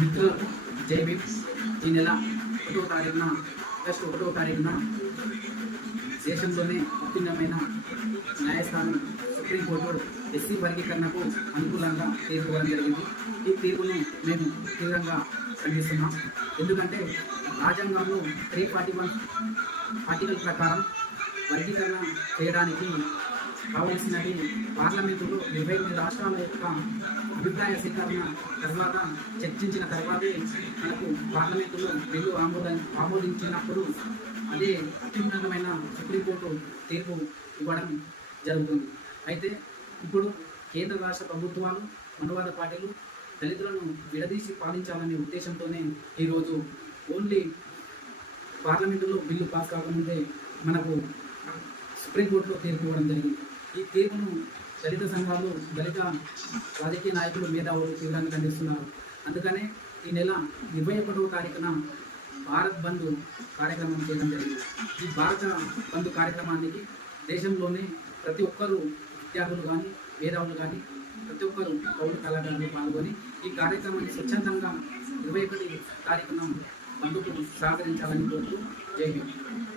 మిత్రులకు జై భీమ్. ఈ నెల 1వ తారీఖున ఆగస్టు 1వ తారీఖున దేశంలోనే ఉత్తీర్ణమైన న్యాయస్థానం సుప్రీంకోర్టు ఎస్సీ వర్గీకరణకు అనుకూలంగా తీర్పు ఇవ్వడం జరిగింది. ఈ తీర్పును మేము తీవ్రంగా ఖండిస్తున్నాం. ఎందుకంటే రాజ్యాంగంలో 341 ఆర్టికల్ ప్రకారం వర్గీకరణ చేయడానికి కావలసినది పార్లమెంటులో 28 రాష్ట్రాల యొక్క అభిప్రాయ స్వీకరణ తర్వాత చర్చించిన తర్వాతే మనకు పార్లమెంటులో బిల్లు ఆమోదించినప్పుడు అదే అత్యున్నతమైన సుప్రీంకోర్టు తీర్పు ఇవ్వడం జరుగుతుంది. అయితే ఇప్పుడు కేంద్ర రాష్ట్ర ప్రభుత్వాలు మనవాద పార్టీలు దళితులను విడదీసి పాలించాలనే ఉద్దేశంతోనే ఈరోజు ఓన్లీ పార్లమెంటులో బిల్లు పాస్ కాకముందే మనకు సుప్రీంకోర్టులో తీర్పు ఇవ్వడం జరిగింది. ఈ తీర్పును దళిత సంఘాలు, దళిత రాజకీయ నాయకులు, మేధావులు తీవ్రంగా ఖండిస్తున్నారు. అందుకనే ఈ నెల 21వ తారీఖున భారత్ బంద్ కార్యక్రమం చేయడం జరిగింది. ఈ భారత బంద్ కార్యక్రమానికి దేశంలోనే ప్రతి ఒక్కరూ, విద్యార్థులు కానీ, మేధావులు కానీ, ప్రతి ఒక్కరు పౌర కళాకారులు పాల్గొని ఈ కార్యక్రమాన్ని స్వచ్ఛందంగా 21 తారీఖున బంద్కు సహకరించాలని కోరుతూ జై హింద్.